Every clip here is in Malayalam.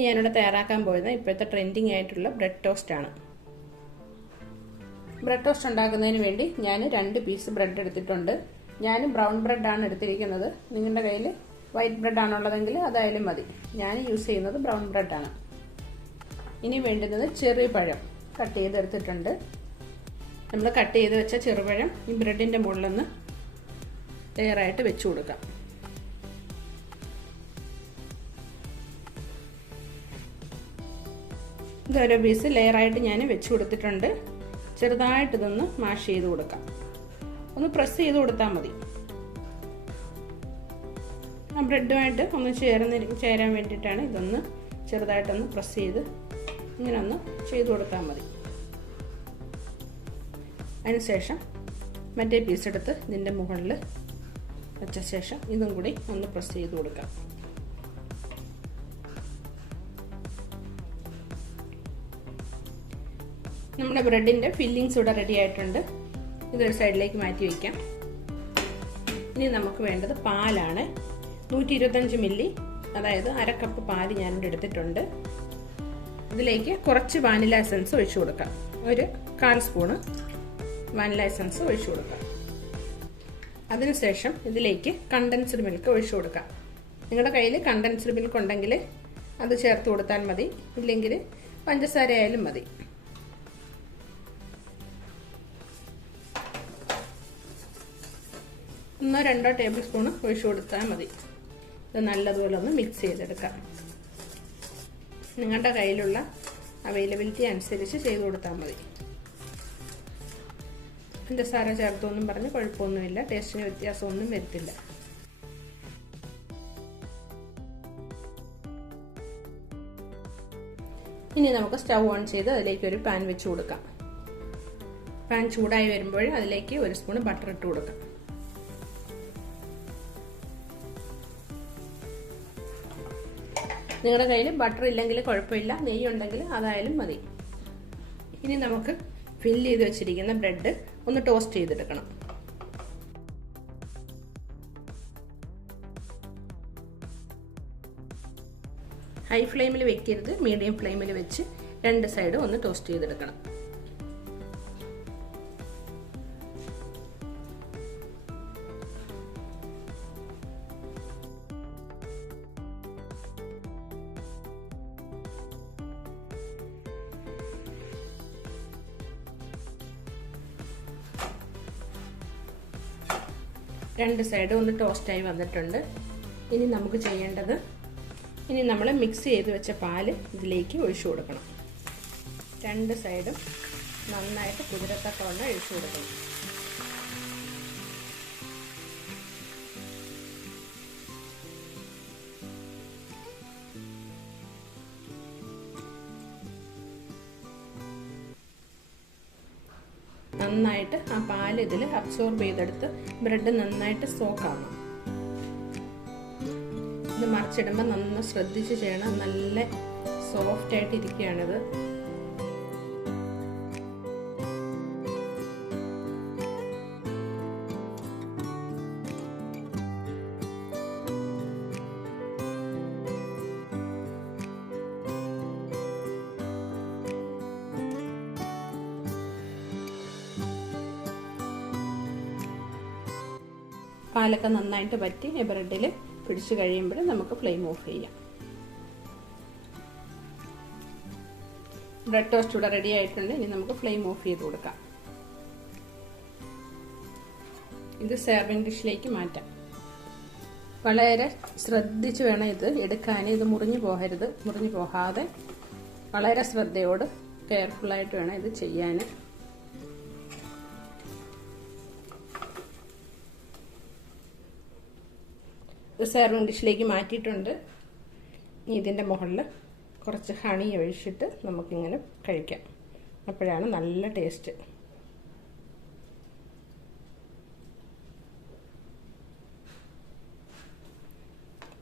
ഇനി ഞാനിവിടെ തയ്യാറാക്കാൻ പോയത് ഇപ്പോഴത്തെ ട്രെൻഡിങ് ആയിട്ടുള്ള ബ്രെഡ് ടോസ്റ്റ് ആണ്. ബ്രെഡ് ടോസ്റ്റ് ഉണ്ടാക്കുന്നതിന് വേണ്ടി ഞാൻ 2 പീസ് ബ്രെഡ് എടുത്തിട്ടുണ്ട്. ഞാൻ ബ്രൗൺ ബ്രെഡാണ് എടുത്തിരിക്കുന്നത്. നിങ്ങളുടെ കയ്യിൽ വൈറ്റ് ബ്രെഡ് ആണുള്ളതെങ്കിൽ അതായാലും മതി. ഞാൻ യൂസ് ചെയ്യുന്നത് ബ്രൗൺ ബ്രെഡാണ്. ഇനി വേണ്ടുന്നത് ചെറുപഴം കട്ട് ചെയ്തെടുത്തിട്ടുണ്ട്. നമ്മൾ കട്ട് ചെയ്ത് വെച്ച ചെറുപഴം ഈ ബ്രെഡിൻ്റെ മുകളിലൊന്ന് ലെയറായിട്ട് വെച്ച് കൊടുക്കാം. ഇതൊരു പീസ് ലെയറായിട്ട് ഞാൻ വെച്ച് കൊടുത്തിട്ടുണ്ട്. ചെറുതായിട്ട് ഇതൊന്ന് മാഷ് ചെയ്ത് കൊടുക്കാം. ഒന്ന് പ്രസ് ചെയ്ത് കൊടുത്താൽ മതി. ആ ബ്രെഡുമായിട്ട് ഒന്ന് ചേരാൻ വേണ്ടിയിട്ടാണ് ഇതൊന്ന് ചെറുതായിട്ടൊന്ന് പ്രസ് ചെയ്ത് ഇങ്ങനെ ഒന്ന് ചെയ്ത് കൊടുത്താൽ മതി. അതിനുശേഷം മറ്റേ പീസ് എടുത്ത് ഇതിൻ്റെ മുകളിൽ വെച്ച ശേഷം ഇതും കൂടി ഒന്ന് പ്രസ് ചെയ്ത് കൊടുക്കാം. നമ്മുടെ ബ്രെഡിൻ്റെ ഫില്ലിങ്സ് ഇവിടെ റെഡി ആയിട്ടുണ്ട്. ഇതൊരു സൈഡിലേക്ക് മാറ്റി വയ്ക്കാം. ഇനി നമുക്ക് വേണ്ടത് പാലാണ്. 125 മില്ലി, അതായത് 1/2 കപ്പ് പാല് ഞാനിവിടെ എടുത്തിട്ടുണ്ട്. ഇതിലേക്ക് കുറച്ച് വാനില എസൻസ് ഒഴിച്ചു കൊടുക്കാം. ഒരു 1/4 സ്പൂണ് വാനില എസൻസ് ഒഴിച്ചു കൊടുക്കാം. അതിനുശേഷം ഇതിലേക്ക് കണ്ടൻസ്ഡ് മിൽക്ക് ഒഴിച്ചു കൊടുക്കാം. നിങ്ങളുടെ കയ്യിൽ കണ്ടൻസ്ഡ് മിൽക്ക് ഉണ്ടെങ്കിൽ അത് ചേർത്ത് കൊടുത്താൽ മതി, ഇല്ലെങ്കിൽ പഞ്ചസാര ആയാലും മതി. ഒന്നോ 2 ടേബിൾ സ്പൂൺ ഒഴിച്ചു കൊടുത്താൽ മതി. ഇത് നല്ലതുപോലെ ഒന്ന് മിക്സ് ചെയ്തെടുക്കാം. നിങ്ങളുടെ കയ്യിലുള്ള അവൈലബിലിറ്റി അനുസരിച്ച് ചെയ്ത് കൊടുത്താൽ മതി. പഞ്ചസാര ചേർത്തൊന്നും പറഞ്ഞ് കുഴപ്പമൊന്നുമില്ല, ടേസ്റ്റിന് വ്യത്യാസമൊന്നും വരത്തില്ല. ഇനി നമുക്ക് സ്റ്റൗ ഓൺ ചെയ്ത് അതിലേക്ക് ഒരു പാൻ വെച്ച് കൊടുക്കാം. പാൻ ചൂടായി വരുമ്പോൾ അതിലേക്ക് 1 സ്പൂൺ ബട്ടർ ഇട്ട് കൊടുക്കാം. നിങ്ങളുടെ കയ്യിൽ ബട്ടർ ഇല്ലെങ്കിൽ കുഴപ്പമില്ല, നെയ്യ് ഉണ്ടെങ്കിൽ അതായാലും മതി. ഇനി നമുക്ക് ഫില്ല് ചെയ്ത് വെച്ചിരിക്കുന്ന ബ്രെഡ് ഒന്ന് ടോസ്റ്റ് ചെയ്തെടുക്കണം. ഹൈ ഫ്ലെയിമിൽ വെക്കരുത്, മീഡിയം ഫ്ലെയിമിൽ വെച്ച് 2 സൈഡും ഒന്ന് ടോസ്റ്റ് ചെയ്തെടുക്കണം. രണ്ട് സൈഡും ഒന്ന് ടോസ്റ്റായി വന്നിട്ടുണ്ട്. ഇനി നമുക്ക് ചെയ്യേണ്ടത്, ഇനി നമ്മൾ മിക്സ് ചെയ്ത് വെച്ച പാല് ഇതിലേക്ക് ഒഴിച്ചു കൊടുക്കണം. 2 സൈഡും നന്നായിട്ട് കുതിരത്തക്കവണ്ണം ഒഴിച്ചു കൊടുക്കണം. നന്നായിട്ട് ആ പാല് ഇതിൽ അബ്സോർബ് ചെയ്തെടുത്ത് ബ്രെഡ് നന്നായിട്ട് സോക്ക് ആവണം. ഇത് മറിച്ചിടുമ്പോൾ നന്നായി ശ്രദ്ധിച്ച് ചെയ്യണം. നല്ല സോഫ്റ്റ് ആയിട്ട് ഇരിക്കുകയാണിത്. പാലൊക്കെ നന്നായിട്ട് പറ്റി ബ്രെഡിൽ പിടിച്ചു കഴിയുമ്പോൾ നമുക്ക് ഫ്ലെയിം ഓഫ് ചെയ്യാം. ബ്രെഡ് ടോസ്റ്റ് ഇവിടെ റെഡി ആയിട്ടുണ്ട്. ഇനി നമുക്ക് ഫ്ലെയിം ഓഫ് ചെയ്ത് കൊടുക്കാം. ഇത് സെർവിങ് ഡിഷിലേക്ക് മാറ്റാം. വളരെ ശ്രദ്ധിച്ച് വേണം ഇത് എടുക്കാൻ. ഇത് മുറിഞ്ഞു പോകാതെ വളരെ ശ്രദ്ധയോട് കെയർഫുള്ളായിട്ട് വേണം ഇത് ചെയ്യാൻ. സെർവിങ് ഡിഷിലേക്ക് മാറ്റിയിട്ടുണ്ട്. ഇതിൻ്റെ മുകളിൽ കുറച്ച് ഹണി ഒഴിച്ചിട്ട് നമുക്കിങ്ങനെ കഴിക്കാം. അപ്പോഴാണ് നല്ല ടേസ്റ്റ്.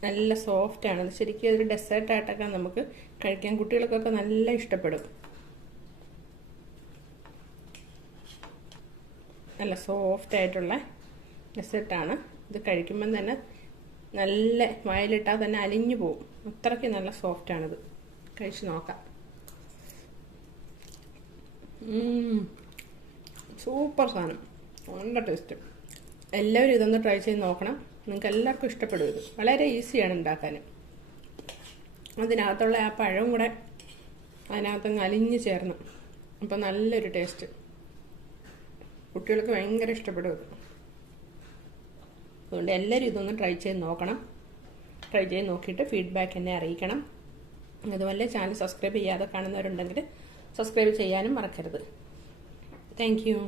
നല്ല സോഫ്റ്റാണ്. ശരിക്കും ഒരു ഡെസേർട്ടായിട്ടൊക്കെ നമുക്ക് കഴിക്കാൻ കുട്ടികൾക്കൊക്കെ നല്ല ഇഷ്ടപ്പെടും. നല്ല സോഫ്റ്റായിട്ടുള്ള ഡെസേർട്ടാണ്. ഇത് കഴിക്കുമ്പം തന്നെ നല്ല വായിലിട്ടാൽ തന്നെ അലിഞ്ഞു പോകും. അത്രയ്ക്ക് നല്ല സോഫ്റ്റാണിത്. കഴിച്ച് നോക്കാം. സൂപ്പർ സാധനം, നല്ല ടേസ്റ്റ്. എല്ലാവരും ഇതൊന്ന് ട്രൈ ചെയ്ത് നോക്കണം. നിങ്ങൾക്ക് എല്ലാവർക്കും ഇഷ്ടപ്പെടും. ഇത് വളരെ ഈസിയാണ് ഉണ്ടാക്കാൻ. അതിനകത്തുള്ള ആ പഴവും കൂടെ അതിനകത്തങ്ങ് അലിഞ്ഞ് ചേർന്ന് അപ്പം നല്ലൊരു ടേസ്റ്റ്. കുട്ടികൾക്ക് ഭയങ്കര ഇഷ്ടപ്പെടും ഇത്. അതുകൊണ്ട് എല്ലാവരും ഇതൊന്ന് ട്രൈ ചെയ്ത് നോക്കണം. ട്രൈ ചെയ്ത് നോക്കിയിട്ട് ഫീഡ്ബാക്ക് എന്നെ അറിയിക്കണം. അതുപോലെ ചാനൽ സബ്സ്ക്രൈബ് ചെയ്യാതെ കാണുന്നവരുണ്ടെങ്കിൽ സബ്സ്ക്രൈബ് ചെയ്യാനും മറക്കരുത്. Thank you.